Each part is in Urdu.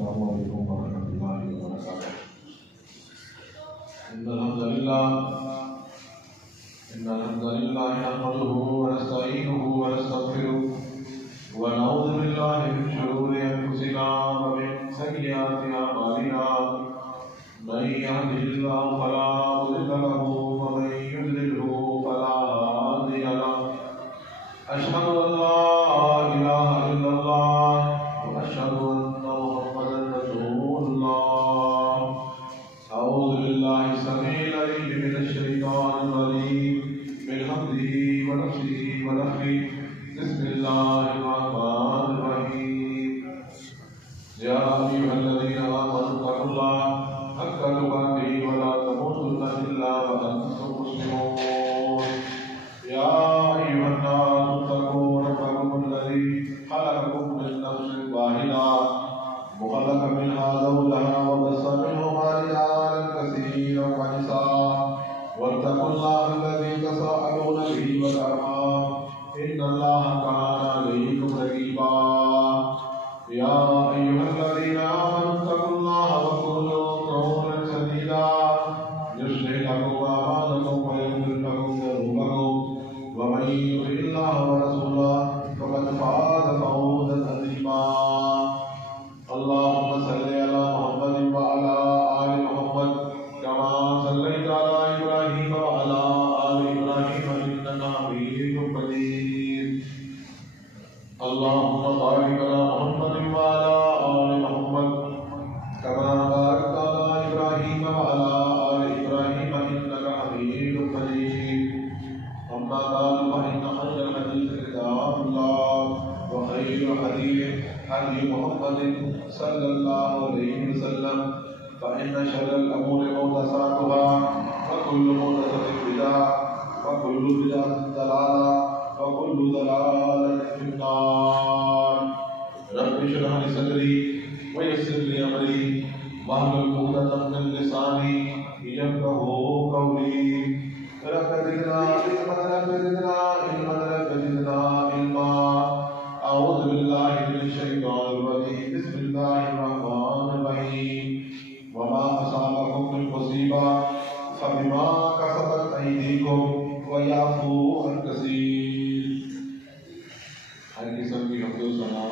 السلام علیکم ورحمۃ اللہ وبرکاتہ۔ إن الحمد لله نحمده ونستعينه ونستغفره ونعوذ بالله من شرور أنفسنا ومن سيئات أعمالنا، من يهده الله فلا مضل له ومن يضلله فلا هادي له، أشهد أن لا إله إلا الله وأشهد أن محمدا رسول الله۔ أعوذ بالله السميع العليم من الشيطان الرجيم من همزه ونفسه ونفخه، بسم الله الرحمن الرحيم۔ يا أيها الذين آمنوا اتقوا الله حق تقاته ولا تموتن إلا وأنتم مسلمون۔ يا أيها الناس اتقوا ربكم الذي خلقكم من نفس واحدة وخلق منها زوجها وبث منهما رجالا كثيرا ونساء، واتقوا الله الذي تساءلون به والأرحام إن الله كان عليكم رقيبا۔ يا أيها الذين آمنوا اتقوا الله وقولوا قولا سديدا يصلح لكم أعمالكم ويغفر لكم ذنوبكم، ومن يطع الله ورسوله فقد فاز فوزا عظيما۔ اللهم صل على محمد وعلى آل محمد كما صليت على إبراهيم وعلى آل إبراهيم إنك حميد مجيد۔ اللهم بارك على محمد وعلى آل محمد كما باركت على إبراهيم وعلى آل إبراهيم إنك حميد مجيد۔ أما بعد فإن خير الحديث كتاب الله، وخير الهدي هدي محمد صلى الله عليه وسلم، فإن شر الأمور محدثاتها وكل محدثة بدعة وكل بدعة ضلالة وكل ضلالة في النار۔ رب اشرح لي صدري ويسر لي أمري واحلل عقدة من لساني يفقهوا قولي۔ رب زدنا علما۔ أعوذ بالله من الشيطان الرجيم، بسم الله الرحمن الرحيم۔ وما أصابكم من مصيبة فبما كسبت أيديكم ويعفو عن كثير۔ ہر قسم کی حمد و ثنا،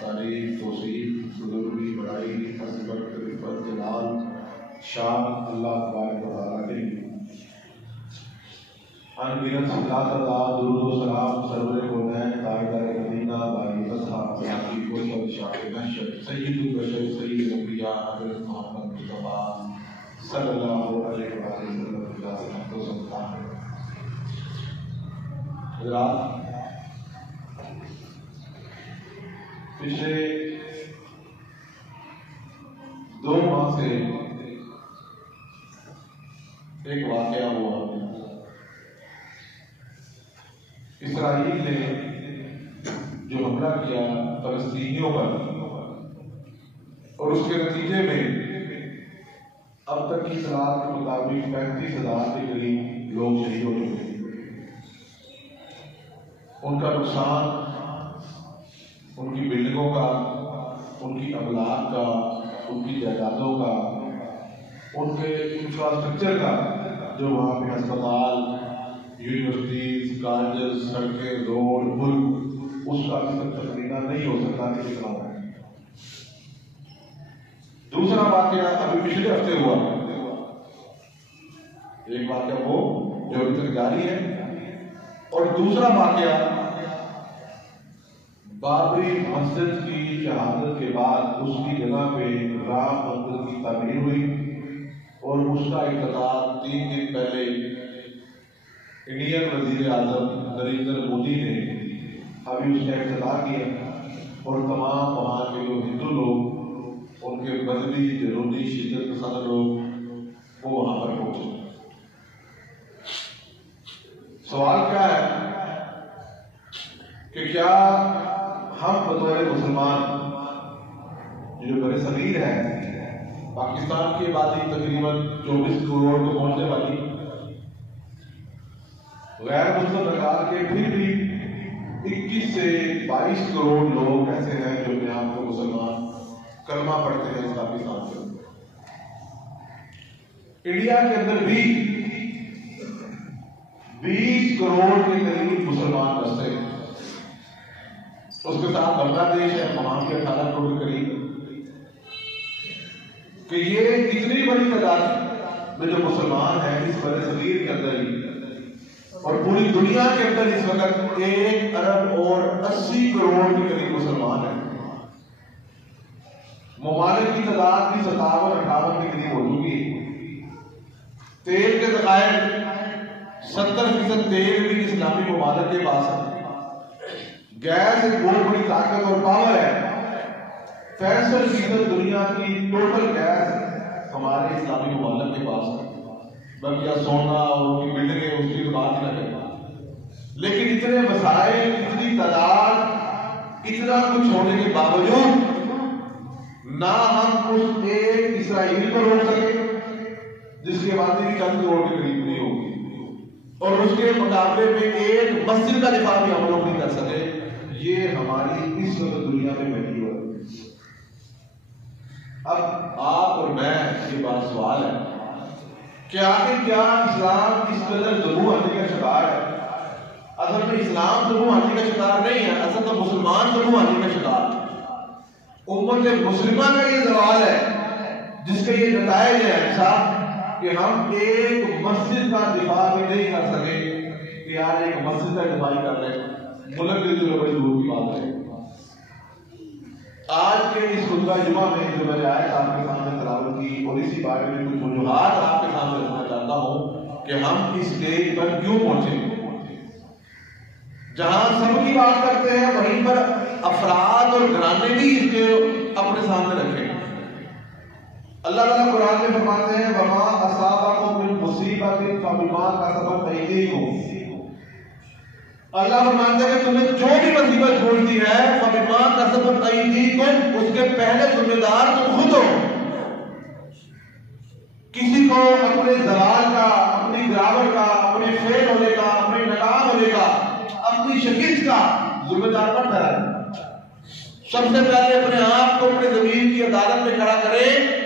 تعریف، توصیف، بزرگی، بڑائی، حسبت، رفعت، جلال، شان اللہ تبارک و تعالیٰ کے لیے۔ انگیرت صلاۃ اللہ، درود و سلام سرور کونین، تاجدار مدینہ، باقی فتح، باقی کوثر، شاہ نشر، سید البشر، سید الانبیاء، حضرت محمد مصطفیٰ صلی اللہ علیہ وسلم کو سنتا ہے۔ حضرات، پچھلے 2 ماہ سے ایک واقعہ ہوا۔ اسرائیل نے جو حملہ کیا فلسطینیوں پر، اور اس کے نتیجے میں اب تک کی اطلاعات کے مطابق 35,000 کے قریب لوگ شہید ہو چکے ہیں۔ ان کا نقصان ان کی بلڈنگوں کا، ان کی املاک کا، ان کی جائیدادوں کا، ان کے انفراسٹرکچر کا، جو وہاں پہ ہسپتال، یونیورسٹیز، کالجز، سڑکیں، روڈ، پل، اس کا ابھی تک تخمینہ نہیں ہو سکتا کہ کتنا ہوا ہے۔ دوسرا واقعہ ابھی پچھلے ہفتے ہوا، ایک واقعہ وہ جو ابھی تک جاری ہے، اور دوسرا واقعہ بابری مسجد کی شہادت کے بعد اس کی جگہ پہ رام مندر کی تعمیر ہوئی، اور اس کا افتتاح 3 دن پہلے انڈین وزیر اعظم نریندر مودی نے ابھی اس کا افتتاح کیا، اور تمام وہاں کے جو ہندو لوگ، ان کے مذہبی، جنوبی، شدت پسند لوگ، وہ وہاں پر پہنچے۔ سوال کیا ہے کہ کیا ہم بطور مسلمان، جو بر صغیر ہے، پاکستان کی آبادی تقریباً 24 کروڑ کو پہنچنے والی، غیر مسلم نگار کے پھر بھی 21 سے 22 کروڑ لوگ ایسے ہیں جو اپنے آپ کو مسلمان کلمہ پڑھتے ہیں اسلامی سال کے اندر. انڈیا کے اندر بھی 20 کروڑ کے قریب مسلمان بستے ہیں. اس کے ساتھ بنگلہ دیش ہے وہاں کے 18 کروڑ کے قریب. کہ یہ اتنی بڑی تعداد میں جو مسلمان ہیں اس بر صغیر کے اندر ہی اور پوری دنیا کے اندر اس وقت 1 ارب اور 80 کروڑ کے قریب مسلمان ہیں. ممالک کی تعداد بھی 57-58 کے قریب ہو چکی ہے. تیل کے ذخائر 70% تیل بھی اسلامی ممالک کے پاس ہے. گیس ایک بہت بڑی طاقت اور پاور ہے. 65% دنیا کی ٹوٹل گیس ہمارے اسلامی ممالک کے پاس ہے. باقی سونا اور ان کی بلڈنگیں اس کی بات نہ کریں. لیکن اتنے مسائل، اتنی تعداد، اتنا کچھ ہونے کے باوجود نہ ہم اس ایک اسرائیل کو روک سکے جس کی آبادی بھی چند کروڑ کے قریب نہیں ہوگی، اور اس کے مقابلے میں ایک مسجد کا دفاع بھی ہم لوگ نہیں کر سکے. یہ ہماری اس وقت دنیا میں بیٹھی ہوئی. اب آپ اور میں یہ بات سوال ہے کہ آخر کیا اسلام اس قدر ظلم آنے کا شکار ہے؟ اصل میں اسلام ظلم آنے کا شکار نہیں ہے، اصل تو مسلمان ظلم آنے کا شکار ہے. امت مسلمہ کا یہ سوال ہے جس کے یہ نتائج ہیں ایسا کہ ہم ایک مسجد کا دفاع بھی نہیں کر سکے کہ یار ایک مسجد کا دفاع کر رہے ہیں. ملک کے دلوں بڑی دور کی بات ہے. آج کے اس خطبہ جمعہ میں جو میں نے آیت آپ کے سامنے تلاوت کی اور اسی بارے میں کچھ وجوہات آپ کے سامنے رکھنا چاہتا ہوں کہ ہم اس اسٹیج پر کیوں پہنچے. جہاں سب کی بات کرتے ہیں وہیں پر افراد اور گھرانے بھی اس کے اپنے سامنے رکھیں. اللہ تعالیٰ قرآن میں فرماتے ہیں وَمَا أَصَابَكُم مِّن مُّصِيبَةٍ فَبِمَا كَسَبَتْ أَيْدِيكُمْ. اللہ فرماتا ہے کہ تمہیں جو بھی مصیبت پہنچتی ہے فَبِمَا كَسَبَتْ أَيْدِيكُمْ، اس کے پہلے ذمہ دار تم خود ہو. کسی کو اپنے زوال کا، اپنی گراوٹ کا، اپنے فیل ہونے کا، اپنے ناکام ہونے کا، اپنی شکست کا ذمہ دار مت ٹھہرائیں. سب سے پہلے اپنے آپ کو اپنے ضمیر کی عدالت میں کھڑا کریں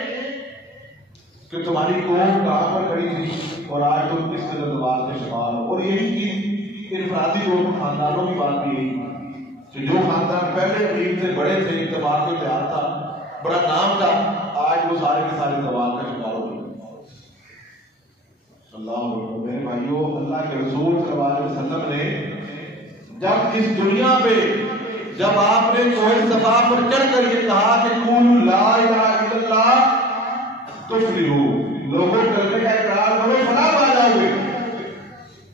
کہ تمہاری قوم کہاں پر کھڑی تھی اور آج تم کس قدر زوال کے شکار ہو. اور یہی چیز انفرادی طور پر خاندانوں کی بات بھی یہی کہ جو خاندان پہلے امیر سے بڑے تھے، اتفاق کے اتحاد تھا، بڑا نام تھا، آج وہ سارے کے سارے زوال کا شکار ہو گئے. اللہ میرے بھائیوں، اللہ کے رسول صلی اللہ علیہ وسلم نے جب اس دنیا پہ جب آپ نے کوہ صفا پر چڑھ کر یہ کہا کہ قولوا لا الہ الا اللہ تفلحوا، لوگوں کلمے کا اقرار کرو فلاح پا جاؤ گے،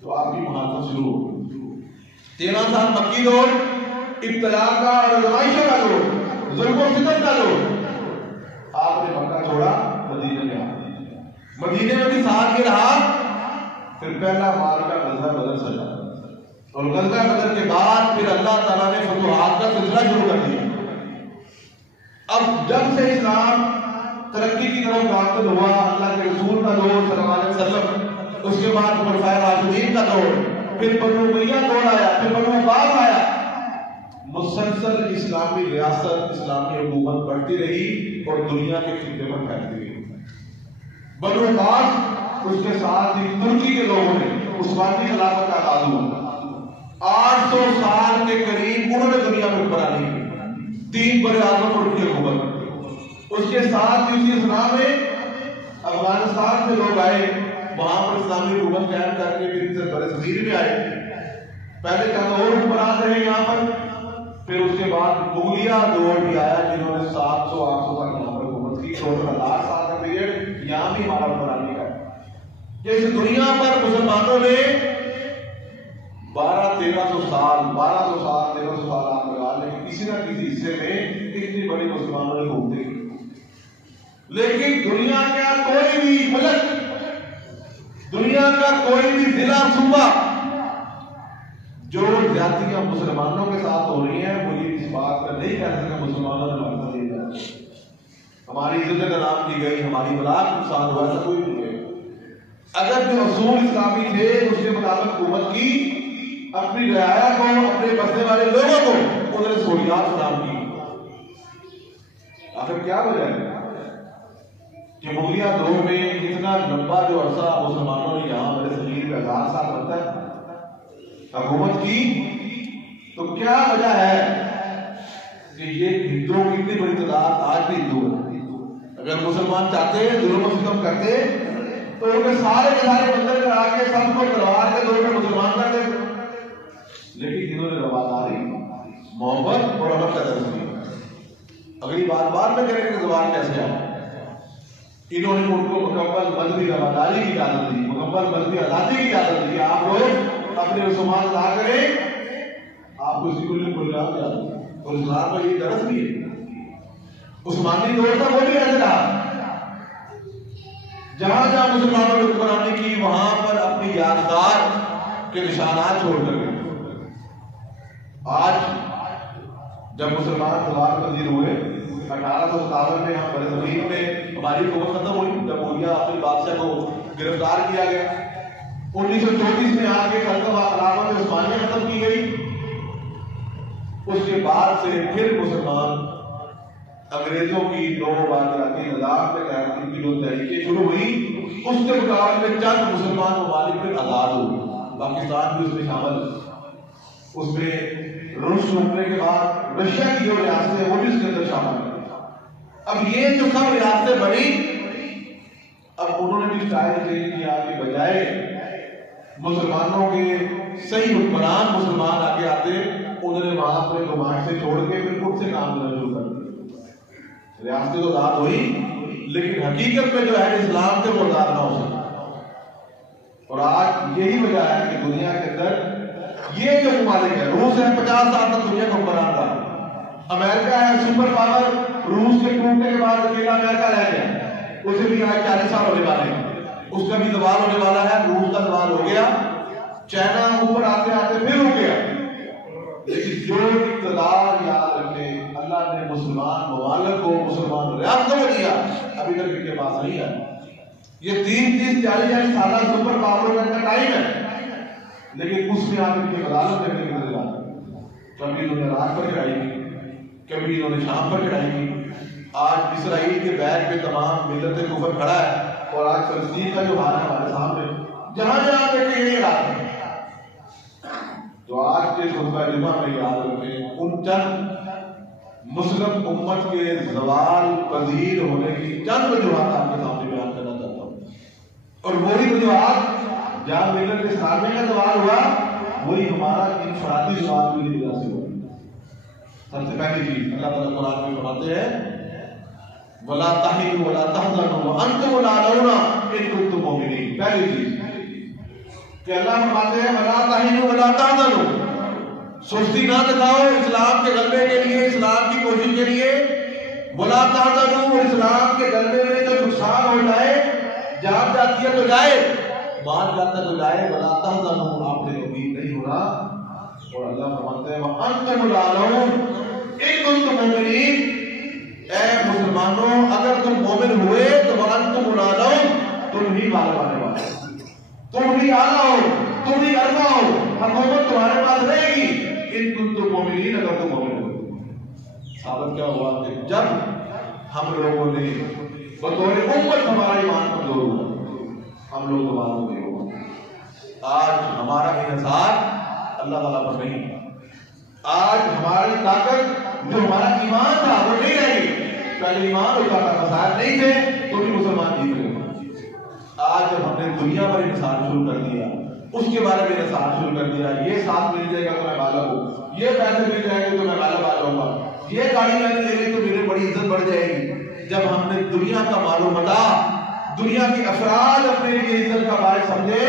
تو آپ کی محاذت شروع ہو. 13 سال مکی دور، ابتلا کا اور آزمائشوں کا دور، ظلم و ستم کا دور. آپ نے مکہ چھوڑا، مدینے میں آ گئے. مدینے میں بھی ساتھ یہ رہا. پھر پہلا معرکہ غزوہ بدر چلا اور غزوہ بدر کے بعد پھر اللہ تعالیٰ نے فتوحات کا سلسلہ شروع کر دیا. اب جب سے اسلام ترقی کی طرف گامزن ہوا، اللہ کے رسول کا دور صلی اللہ علیہ وسلم، اس کے بعد خلفائے راشدین کا دور، پھر بنو امیہ دور آیا، پھر بنو عباس آیا. مسلسل اسلامی ریاست، اسلامی حکومت بڑھتی رہی اور دنیا کے خطے پر پھیلتی رہی. بنو عباس، اس کے ساتھ ہی ترکی کے لوگوں نے عثمانی خلافت کا آغاز ہوا. 800 سال کے قریب انہوں نے دنیا میں حکمرانی کی. 3 بڑے اعظم پر ان کی حکومت. اس کے ساتھ ہی اسی اسلام میں افغانستان سے لوگ آئے، وہاں پر اسلامی حکومت قائم کر کے پھر سے بر صغیر میں آئے. پہلے چند اور حکمران رہے یہاں پر. پھر اس کے بعد مغلیہ دور بھی آیا جنہوں نے 700-800 تک یہاں پر حکومت کی. 1000 سال کا پیریڈ یہاں بھی ہمارا حکمرانی کا ہے. اس دنیا پر مسلمانوں نے 1200-1300 سال 1300 سال آپ لگا لیں کسی نہ کسی حصے میں اتنی بڑی مسلمانوں نے گھومتے کی. لیکن دنیا کا کوئی بھی ملک، دنیا کا کوئی بھی ضلع، صوبہ جو زیادتیاں مسلمانوں کے ساتھ ہو رہی ہیں وہ یہ اس بات کا نہیں کہہ سکتے مسلمانوں نے مقصد دیا جائے، ہماری عزت کا نام کی گئی، ہماری بلاک نقصان ہوا، ایسا کوئی نہیں ہے. اگر جو اصول اسلامی تھے اس کے مطابق حکومت کی، اپنی رعایا کو، اپنے بسنے والے لوگوں کو انہوں نے سہولیات فراہم کی. آخر کیا وجہ ہے کہ مغلیہ دور میں اتنا لمبا جو عرصہ مسلمانوں نے یہاں بڑے صغیر میں 1000 سال بنتا ہے حکومت کی، تو کیا وجہ ہے کہ یہ ہندوؤں کی اتنی بڑی تعداد آج بھی ہندو ہے؟ اگر مسلمان چاہتے ظلم و ستم کرتے تو ان کے سارے کے سارے بندر کرا کے سب کو تلوار کے دور میں مسلمان کر دیتے، لیکن انہوں نے رواداری، محبت اور امن کا درس دیا۔ اگلی بار میں کریں کہ زبان کیسے آئے، انہوں نے ان کو مکمل مذہبی رواداری کی اجازت دی، مکمل مذہبی آزادی کی اجازت دی، آپ لوگ اپنے رسومات ادا کریں، آپ کو اسی کل پروگرام یاد ہے۔ اور اسلام کا یہ درس بھی ہے، عثمانی دور تھا وہ بھی ایسے رہا، جہاں جہاں مسلمانوں نے حکمرانی کی وہاں پر اپنی یادگار کے نشانات چھوڑ کر گئے۔ آج جب مسلمان خلاف پذیر ہوئے 1857 میں ہم بڑے زمین میں ہماری حکومت ختم ہوئی، جب مغلیہ اپنے بادشاہ کو گرفتار کیا گیا، 1934 میں آ کے خلافت عثمانیہ ختم کی گئی، اس کے بعد سے پھر مسلمان انگریزوں کی دو بادشاہی نظام کے تحت ان کی جو تحریکیں شروع ہوئی، اس کے مقابلے میں چند مسلمان ممالک میں آزاد ہوئے، پاکستان بھی اس میں شامل ہے۔ اس میں روس ٹوٹنے کے بعد رشیا کی جو ریاستیں وہ بھی اس کے اندر شامل ہیں۔ اب یہ جو سب ریاستیں بنی، اب انہوں نے بھی اسٹائل چینج کیا کہ بجائے مسلمانوں کے صحیح حکمران مسلمان آگے آتے، انہوں نے وہاں اپنے گماٹ سے چھوڑ کے پھر خود سے کام کرنا شروع کر دیا۔ ریاستیں تو آزاد ہوئی، لیکن حقیقت میں جو ہے اسلام سے وہ آزاد نہ ہو سکتا۔ اور آج یہی وجہ ہے کہ دنیا کے اندر یہ جو ممالک ہے، روس ہے 50 سال تک دنیا کو حکمران رہا، امریکہ ہے سپر پاور، روس کے ٹوٹنے کے بعد اکیلا امریکہ رہ گیا، اسے بھی آج 40 سال ہونے والے ہیں، اس کا بھی زوال ہونے والا ہے، روس کا زوال ہو گیا، چائنا اوپر آتے آتے پھر ہو گیا۔ لیکن جو اقتدار یاد رکھے اللہ نے مسلمان ممالک کو، مسلمان ریاستوں کو دیا، ابھی تک ان کے پاس نہیں ہے۔ یہ 30 40 سالہ سپر پاور کا ٹائم ہے، لیکن اس میں آپ ان کی عدالت کرنے کی نظر آتا ہے۔ کبھی انہوں نے عراق پر چڑھائی کی، کبھی انہوں نے شام پر چڑھائی کی، آج اسرائیل کے بیگ پہ تمام ملت کفر کھڑا ہے، اور آج فلسطین کا جو حال ہے ہمارے سامنے، جہاں جہاں دیکھیں یہی رات ہے۔ تو آج کے خطبہ جمعہ میں یاد رکھیں ان چند مسلم امت کے زوال پذیر ہونے کی چند وجوہات آپ کے سامنے بیان کرنا چاہتا ہوں، اور وہی وجوہات جہاں ملت اسلامیہ کا زوال ہوا، وہی ہمارا انفرادی زوال بھی وجہ سے ہوا۔ سب سے پہلی چیز اللہ تعالیٰ قرآن میں فرماتے ہیں وَلَا تَهِنُوا وَلَا تَحْزَنُوا وَأَنْتُمُ الْأَعْلَوْنَ إِن كُنتُم مُؤْمِنِينَ۔ پہلی چیز کہ اللہ فرماتے ہیں وَلَا تَهِنُوا وَلَا تَحْزَنُوا، سستی نہ دکھاؤ اسلام کے غلبے کے لیے، اسلام کی کوشش کے لیے، وَلَا تَحْزَنُوا، اور اسلام کے غلبے میں جو نقصان ہو جائے، جان جاتی ہے تو جائے، مان جاتا تو جائے، وَلَا تَحْزَنُوا، آپ نے غمگین نہیں ہونا۔ اور اللہ فرماتے ہیں وَأَنْتُمُ الْأَعْلَوْنَ إِن كُنتُم مُؤْمِنِينَ، اے مسلمانوں اگر تم مومن ہوئے تو وَأَنْتُمُ الْأَعْلَوْنَ، تم ہی غالب آنے والے، تم ہی اعلیٰ ہو، تم ہی عرفہ ہو، حکومت تمہارے پاس رہے گی ان كنتم مؤمنین، اگر تم مومن ہو۔ ثابت کیا ہوا کہ جب ہم لوگوں نے بطور امت ہمارا ایمان کمزور ہوا، ہم لوگ دوبارہ نہیں ہوا۔ آج ہمارا انحصار اللہ تعالیٰ پر نہیں، آج ہماری طاقت جو ہمارا ایمان تھا وہ نہیں رہے گی۔ پہلے ایمان ہوتا تھا، مسائل نہیں تھے تو بھی مسلمان جیت رہے۔ آج جب ہم نے دنیا پر انحصار شروع کر دیا، اس کے بارے میں انحصار شروع کر دیا، یہ ساتھ مل جائے گا تو میں غالب ہوں، یہ پیسے مل جائیں گے تو میں غالب آ جاؤں گا، یہ گاڑی میں نے لے لی تو میری بڑی عزت بڑھ جائے گی۔ جب ہم نے دنیا کا مال و متاع، دنیا کے افراد اپنے لیے عزت کا باعث سمجھے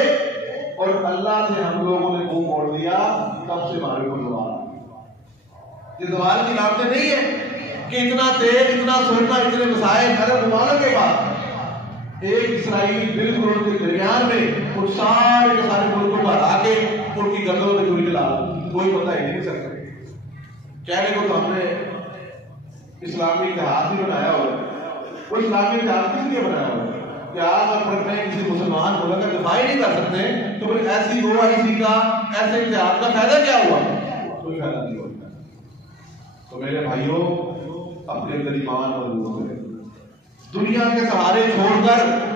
اور اللہ سے ہم لوگوں نے منہ موڑ دیا، تب سے ہمارے کو زوال۔ یہ زوال کی علامتیں نہیں ہے کہ اتنا تیل، اتنا سونا، اتنے مسائل عرب ممالک کے بعد ایک اسرائیل بالکل ان کے درمیان میں ان سارے کے سارے ملکوں کو ہٹا کے ان کی گردنوں میں چوری چلا کوئی بندہ ہی نہیں سکتا۔ کہنے کو تو ہم نے اسلامی اتحاد بھی بنایا ہوا، وہ اسلامی اتحاد کس لیے بنایا ہوا کہ آپ اگر میں کسی مسلمان ملک کا دفاع ہی نہیں کر سکتے تو پھر ایسی OIC کا، ایسے اتحاد کا فائدہ کیا ہوا؟ کوئی فائدہ نہیں ہوا۔ تو میرے بھائیوں، اپنے اندر ایمان مضبوط کرے. دنیا کے سہارے چھوڑ کر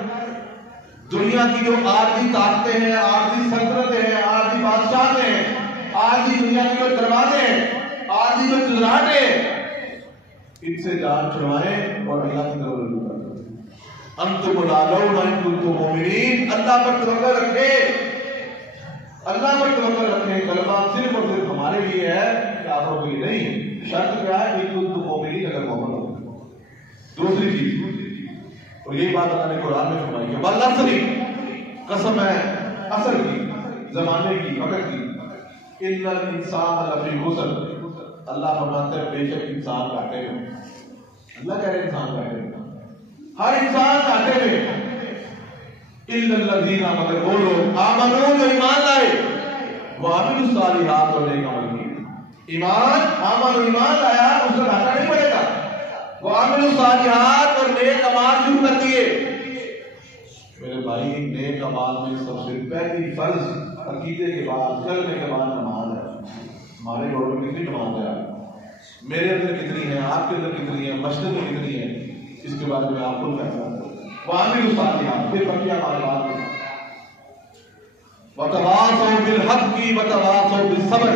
دنیا کی جو عارضی طاقتیں ہیں، عارضی سلطنتیں ہیں، عارضی بادشاہتیں ہیں، عارضی دنیا کے جو دروازے ہیں، عارضی جو چراغیں، ان سے جان چھڑوائیں اور اللہ کی طرف رجوع کریں. انتم العلون ان کنتم مؤمنین. اللہ پر توکل رکھیں، اللہ پر توکل رکھیں. کلمہ صرف اور صرف ہمارے لیے ہے، کافروں کے لیے نہیں. شرط کیا ہے؟ ان کنتم مؤمنین، اگر مومن ہو. دوسری چیز، اور یہ بات اللہ نے قرآن میں فرمائی ہے، والعصر، قسم ہے عصر کی، زمانے کی، وقت کی. ان الانسان لفی خسر. اللہ فرماتا ہے بے شک انسان گھاٹے میں. اللہ کہہ رہے انسان گھاٹے میں، ہر انسان گھاٹے میں. الا الذین، مگر وہ لوگ، آمنوا، جو ایمان لائے، وعملوا الصالحات، اور نیک عمل کیے. ایمان، آمن، ایمان لایا، اس سے گھاٹا نہیں پڑے گا. وعملوا الصالحات، اور نیک اعمال شروع کر دیے. میرے بھائی، نیک اعمال میں سب سے پہلی فرض عقیدے کے بعد، کلمے کے بعد نماز ہے. ہمارے گھروں میں کتنی نماز ہے؟ میرے اندر کتنی ہے؟ آپ کے اندر کتنی ہے؟ مسجد میں کتنی ہے؟ اس کے بارے میں آپ کو فیصلہ کریں. وعملوا الصالحات، پھر بقیہ اعمال. وتواصوا بالحق وتواصوا بالصبر.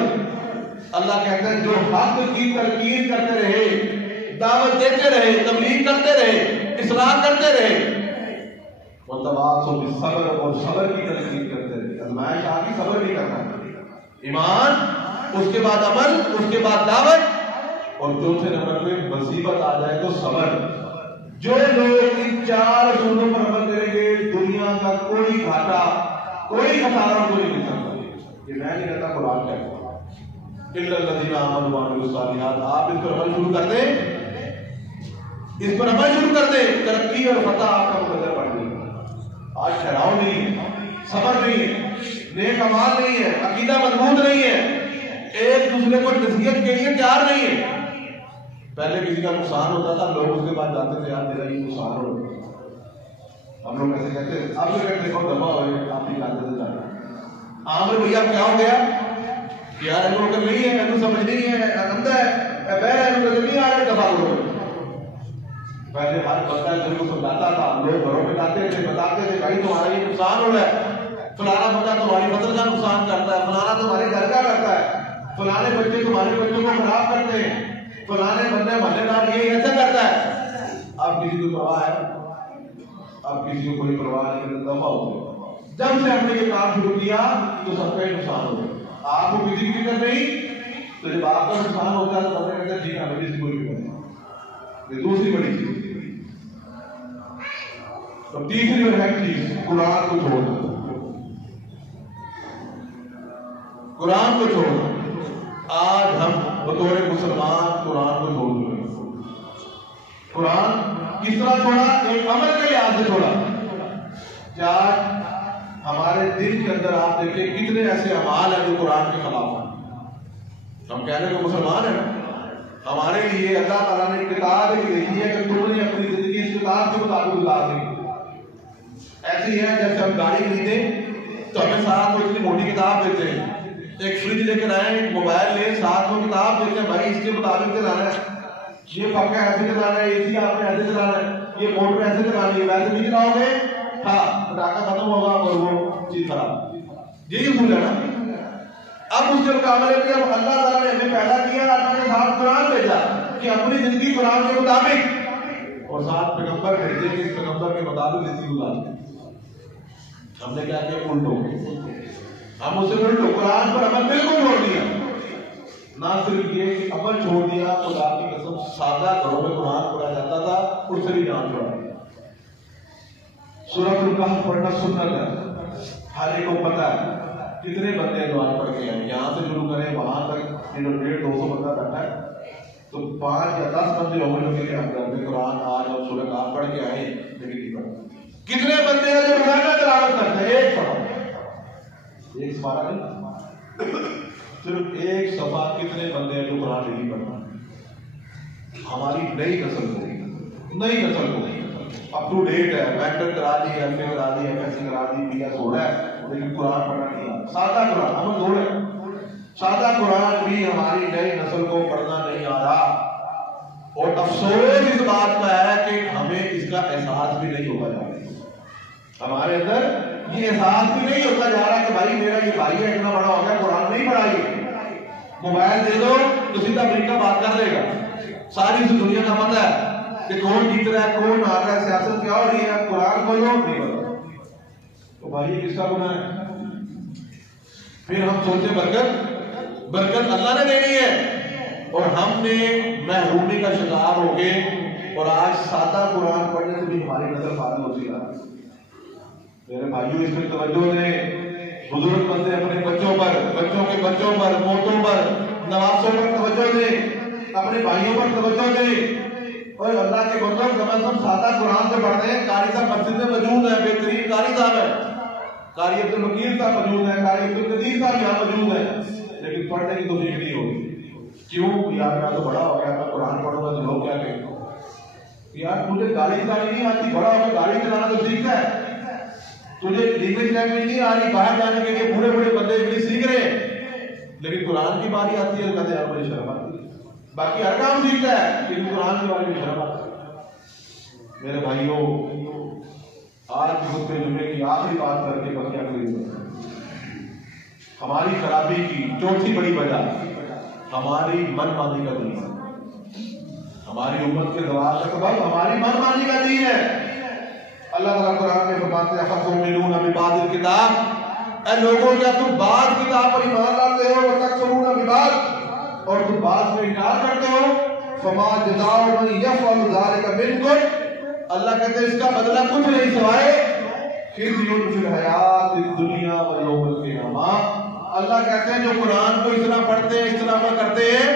اللہ کہتا ہے جو حق کی تلقین کرتے رہے، دعوت دیتے رہے، تبلیغ کرتے رہے، اصلاح کرتے رہے، وتواصوا بالصبر، اور صبر کی تلقین کرتے رہے. آزمائش آ گئی، صبر نہیں کرنا. ایمان، اس کے بعد عمل، اس کے بعد دعوت، اور چوتھے نمبر پہ مصیبت آ جائے تو صبر. جو لوگ ان چار اصولوں پر عمل کریں گے، دنیا کا کوئی گھاٹا، کوئی خسارہ کو نہیں مل سکتا. یہ میں نہیں کہتا، قرآن کہتا ہے. الا الذین آمنوا وعملوا الصالحات. آپ اس پر عمل شروع کر دیں، اس پر عمل شروع کر دیں، ترقی اور فتح آپ کا مقدر بڑھ جائے گا. آج ٹھہراؤ نہیں ہے، صبر نہیں ہے، نیک اعمال نہیں ہے، عقیدہ مضبوط نہیں ہے، ایک دوسرے کو نصیحت کے لیے تیار نہیں ہے. پہلے کسی کا نقصان ہوتا تھا، لوگ اس کے بعد جاتے تھے، یار میرا یہ نقصان ہو گیا. ہم لوگ ایسے کہتے ہیں، اب یہ کہتے ہیں دفاع ہوئے، آپ کی جاتے تھے جاتے. عامر بھیا کیا ہو گیا؟ یار ایسا کر نہیں ہے، ایسا سمجھ نہیں ہے، اندھا ہے، بہر ہے، ایسا نہیں آ رہے، دفاع ہو گئے. پہلے ہر بندہ دل کو سمجھاتا تھا، لوگ گھروں میں جاتے تھے، بتاتے تھے بھائی تمہارا یہ نقصان ہو رہا ہے، فلانا بندہ تمہاری فصل کا نقصان کرتا ہے، فلانا تمہارے گھر کا کرتا ہے، فلانے بچے تمہارے بچوں کو خراب کرتے ہیں، فلانے بندے محلے دار یہ ایسا کرتا ہے. اب کسی کو پرواہ ہے؟ اب کسی کو کوئی پرواہ نہیں، دفعہ ہو گئے. جب سے ہم نے یہ کام شروع کیا تو سب کا ہی نقصان ہو گیا. آپ کو کسی کی فکر نہیں، تو جب آپ کا نقصان ہوتا ہے تو ہمیں کہتے ہیں ٹھیک ہے، ہمیں کسی کوئی فکر نہیں. یہ دوسری بڑی چیز. اور تیسری اور اہم چیز، قرآن کو چھوڑ دو. قرآن کو چھوڑ دو. آج ہم بطور مسلمان قرآن کو چھوڑ دیں. قرآن کس طرح چھوڑا؟ ایک عمل کے لحاظ سے چھوڑا. کیا ہمارے دل کے اندر آپ دیکھیں کتنے ایسے اعمال ہیں جو قرآن کے خلاف ہیں. ہم کہہ رہے ہیں کہ مسلمان ہیں نا، ہمارے لیے اللہ تعالیٰ نے کتاب لکھی ہے کہ تم نے اپنی زندگی اس کتاب کے مطابق گزارنی. ایسی ہے جیسے ہم گاڑی خریدیں تو ہمیں ساتھ وہ اتنی موٹی کتاب دیتے ہیں. ایک فریج لے کر آئیں، ایک موبائل لیں، ساتھ وہ کتاب دیتے ہیں، بھائی اس کے مطابق چلانا ہے، یہ پنکھا ایسے چلانا ہے، اے سی آپ نے ایسے چلانا ہے، یہ موٹر ایسے چلانی ہے، ویسے نہیں چلاؤ گے ہاں پٹاخہ ختم ہوگا اور وہ چیز خراب. یہی اصول ہے نا. اب اس کے مقابلے میں جب اللہ تعالیٰ نے ہمیں پیدا کیا، اللہ نے ساتھ قرآن بھیجا کہ اپنی زندگی قرآن کے مطابق، اور ساتھ پیغمبر بھیجے کہ اس پیغمبر کے مطابق زندگی گزاریں. ہم نے کیا کیا؟ الٹو. ہم اسے الٹو قرآن پر عمل بالکل چھوڑ دیا. نہ صرف یہ کہ عمل چھوڑ دیا، خدا کی قسم سادہ گھروں میں قرآن پڑھا جاتا تھا، اس سے بھی جان چھوڑا. سورۃ الکہف پڑھنا سنت ہے، ہر ایک کو پتہ ہے. کتنے بندے قرآن پڑھ کے آئے؟ یہاں سے شروع کریں وہاں تک 150-200 بندہ بیٹھا ہے تو 5 یا 10 بندے ہوں گے کہ ہم گھر میں قرآن آج اور سورۃ الکہف پڑھ کے آئے لیکن نہیں پڑھتے. کتنے بندے ہیں جو روزانہ تلاوت کرتے ہیں؟ ایک صفحہ، ایک سپارہ نہیں، صرف ایک صفحہ. کتنے بندے ہیں جو قرآن نہیں پڑھتے؟ ہماری نئی نسل کو اپ ٹو ڈیٹ ہے، میٹرک کرا دی، ایم اے کرا دی، ایم ایس سی کرا دی، بی ایس ہو رہا ہے لیکن قرآن پڑھنا نہیں آتا. سادہ قرآن ہمیں دور ہے، سادہ قرآن بھی ہماری نئی نسل کو پڑھنا نہیں آ رہا. اور افسوس اس بات کا ہے کہ ہمیں اس کا احساس بھی نہیں ہوتا جا رہا، ہمارے اندر یہ احساس بھی نہیں ہوتا جا رہا کہ بھائی میرا یہ بھائی ہے اتنا بڑا ہو گیا قرآن نہیں پڑھا، یہ موبائل دے دو تو سیدھا امریکہ بات کر لے گا، ساری اس دنیا کا پتہ ہے کہ کون جیت رہا ہے کون ہار رہا ہے، سیاست کیا ہو رہی ہے، قرآن بولو نہیں بولو، تو بھائی یہ کس کا گناہ ہے؟ پھر ہم سوچے برکت اللہ نے دینی ہے اور ہم نے محرومی کا شکار ہو گئے، اور آج سادہ قرآن پڑھنے سے بھی ہماری نظر فارغ ہوتی ہے۔ میرے بھائیوں اس میں توجہ دیں، بزرگ بندے اپنے بچوں پر، بچوں کے بچوں پر، پوتوں پر، نواسوں پر توجہ دیں، اپنے بھائیوں پر توجہ دیں، اور اللہ کے بندوں کم از کم سادہ قرآن سے پڑھتے ہیں۔ قاری صاحب مسجد میں موجود ہے، بہترین قاری صاحب ہے، قاری عبد الوکیل صاحب موجود ہے، قاری عبد القدیر صاحب یہاں موجود ہے، لیکن پڑھنے کی توفیق نہیں ہوگی۔ کیوں؟ یار میں تو بڑا ہو گیا، میں قرآن پڑھوں گا تو لوگ کیا کہیں گے؟ یار تجھے گاڑی چلانے نہیں آتی، بڑا ہو کے گاڑی چلانا تو سیکھتا ہے، تجھے انگلش لینگویج نہیں آ رہی، باہر جانے کے لیے بڑے بڑے بندے انگلش سیکھ رہے ہیں، لیکن قرآن کی باری آتی ہے کہتے ہیں مجھے شرم آتی ہے، باقی ہر کام سیکھتا ہے لیکن قرآن کی باری میں شرم آتی ہے۔ میرے بھائیوں، آج خطبہ جمعے کی آخری بات کر کے بقیہ کوئی ہماری خرابی کی چوتھی بڑی وجہ ہماری من مانی کا دین ہے، ہماری امت کے زوال کا سبب ہماری من مانی کا دین ہے۔ اللہ تعالیٰ قرآن میں فرماتے ہیں فَتُؤْمِنُونَ بِبَعْضِ الْكِتَابِ، اے لوگوں کیا تم بعض کتاب پر ایمان لاتے ہو، وَتَكْفُرُونَ بِبَعْضٍ، اور تم بعض میں انکار کرتے ہو، فَمَا جَزَاءُ مَن يَفْعَلُ ذَلِكَ مِنكُمْ، اللہ کہتے ہیں اس کا بدلہ کچھ نہیں سوائے خِزْيٌ فِي الْحَيَاةِ الدُّنْيَا وَيَوْمَ الْقِيَامَةِ، اللہ کہتے ہیں جو قرآن کو اس طرح پڑھتے ہیں، اس طرح عمل کرتے ہیں،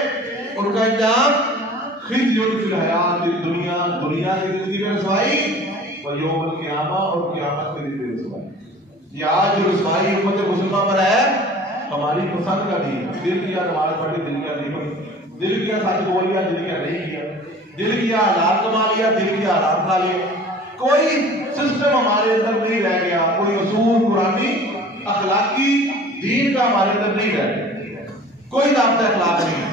ان کا انجام خِزْيٌ فِي الْحَيَاةِ الدُّنْيَا، دنیا کی زندگی میں رسوائی، وَيَوْمَ الْقِيَامَةِ، اور قیامت کے دن میں رسوائی۔ یہ آج جو رسوائی امت مسلمہ پر ہے ہماری پسند کا دین، دل کیا نماز پڑھی، دل کیا نہیں پڑھی، دل کیا سچ بول لیا، دل کیا نہیں کیا، دل کیا حلال کما لیا، دل کیا حرام کھا لیا، کوئی سسٹم ہمارے اندر نہیں رہ گیا، کوئی اصول قرآنی اخلاقی دین کا ہمارے اندر نہیں رہ گیا، کوئی ضابطہ اخلاق نہیں۔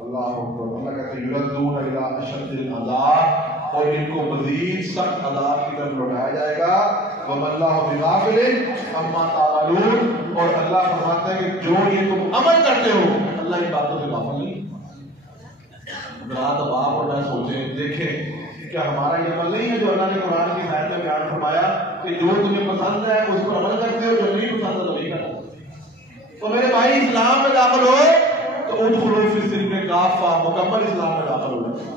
اللہ اکبر، اللہ کہتے ہیں یردون الی اشد العذاب، اور ان کو مزید سخت عذاب کی طرف لوٹایا جائے گا، وَمَا اللَّهُ بِغَافِلٍ عَمَّا تَعْمَلُونَ، اور اللہ فرماتا ہے کہ جو یہ تم عمل کرتے ہو اللہ ان باتوں سے غافل نہیں۔ برات اب آپ اور میں سوچیں، دیکھیں کیا ہمارا یہ عمل نہیں ہے جو اللہ نے قرآن کی آیت میں بیان فرمایا کہ جو تمہیں پسند ہے اس پر عمل کرتے ہو، جو نہیں پسند ہے تو نہیں کرتے۔ تو میرے بھائی اسلام میں داخل ہو تو ادخلوا فی السلم کافہ، مکمل اسلام میں داخل ہو جائے۔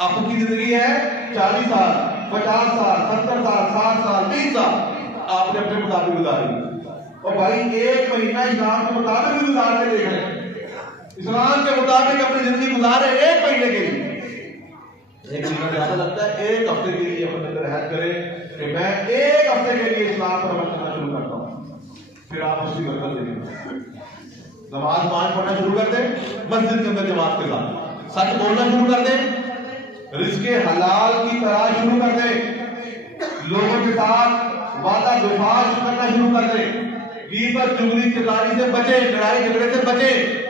آپ کی زندگی ہے 40 سال، 50 سال، 70 سال، 60 سال، 20 سال، آپ نے اپنے مطابق گزاری، اور بھائی ایک مہینہ اسلام کے مطابق بھی گزار کے دیکھ رہے ہیں، اسلام کے مطابق اپنی زندگی گزارے ایک مہینے کے لیے، ایک مہینہ زیادہ لگتا ہے، ایک ہفتے کے لیے اپنے اندر عہد کرے کہ میں ایک ہفتے کے لیے اسلام پر عمل کرنا شروع کرتا ہوں، پھر آپ اس کی برکت دیں گے۔ نماز 5 پڑھنا شروع کر دیں، مسجد کے اندر جماعت کے ساتھ، سچ بولنا شروع کر دیں، رزق حلال کی تلاش شروع کر دیں، لوگوں کے ساتھ وعدہ وفاق کرنا شروع کر دیں، غیبت چغلی چغاری سے بچیں، لڑائی جھگڑے سے بچیں۔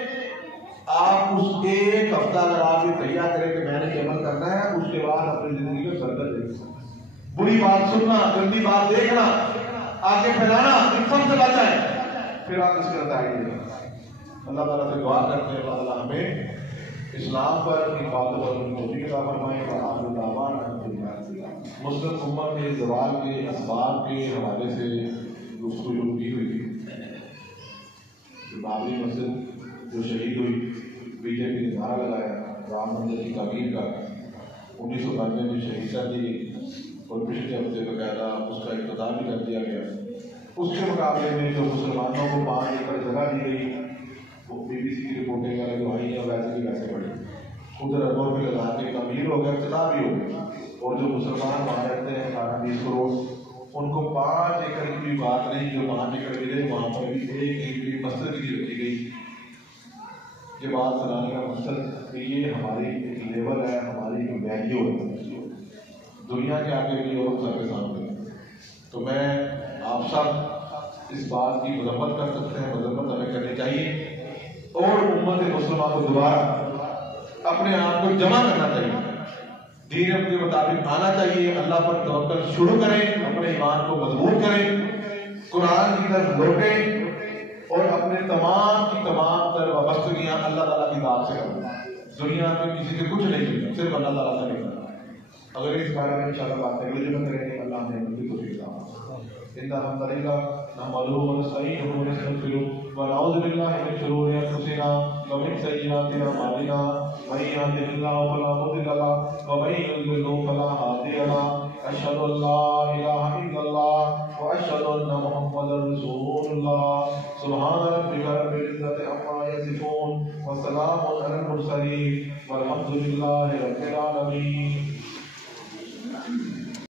آپ اس ایک ہفتہ اگر آپ یہ تیار کریں کہ میں نے یہ عمل کرنا ہے، اس کے بعد اپنی زندگی میں برکت دیں، بری بات سننا، گندی بات دیکھنا، آگے پھیلانا، ان سب سے بچائیں، پھر آپ اس کے اندر آئیں گے۔ اللہ تعالیٰ سے دعا کرتے ہیں اللہ تعالیٰ ہمیں اسلام پر حفاظت اور توفیق عطا فرمائے۔ وآخر دعوانا الحمدللہ۔ مسلم امت کے زوال کے اسباب کے حوالے سے گفتگو کی ہوئی کہ بابری مسجد جو شہید ہوئی، بی جے پی نے نعرہ لگایا رام مندر کی تعمیر کا، 1992 میں شہید کر دی گئی، اور پچھلے ہفتے باقاعدہ اس کا افتتاح بھی کر دیا گیا۔ اس کے مقابلے میں جو مسلمانوں کو 5 ایکڑ جگہ دی گئی، وہ بی بی سی کی رپورٹیں وغیرہ جو آئی ہیں ویسے کی ویسے پڑی، ادھر اربوں میں لگا کے تعمیر ہو گیا، افتتاح بھی ہو گیا، اور جو مسلمان وہاں رہتے ہیں 18-20 کروڑ، ان کو 5 ایکڑ کی بھی بات نہیں، جو 5 ایکڑ ملے وہاں پر بھی 1 اینٹ کی مسجد بھی رکھی گئی۔ یہ بات سنانے کا مقصد کہ یہ ہماری ایک لیول ہے، ہماری ایک ویلیو ہے دنیا کے آگے بھی اور سب کے سامنے۔ تو میں آپ سب اس بات کی مذمت کر سکتے ہیں، مذمت ہمیں کرنی چاہیے، اور امت مسلمہ کو دوبارہ اپنے آپ کو جمع کرنا چاہیے، دین کے مطابق آنا چاہیے، اللہ پر توکل شروع کریں، اپنے ایمان کو مضبوط کریں، قرآن کی طرف لوٹیں اور اپنے تمام کی تمام تر وابستگیاں اللہ تعالیٰ کی ذات سے کریں۔ دنیا میں کسی سے کچھ نہیں ملتا، صرف اللہ تعالیٰ سے نہیں کرنا۔ اگر اس بارے میں انشاءاللہ بات کریں گے کریں گے، اللہ نے مجھے توفیق عطا فرمائے۔ ان الحمد للہ نحمدہ ونستعینہ ونستغفرہ ونعوذ باللہ من شرور انفسنا ومن سیئات اعمالنا، من یهده اللہ فلا مضل له ومن یضلل فلا هادی له، اشهد ان لا الہ الا اللہ واشهد ان محمدا رسول اللہ۔ سبحان ربک رب العزۃ عما یصفون وسلام علی المرسلین والحمد للہ رب العالمین۔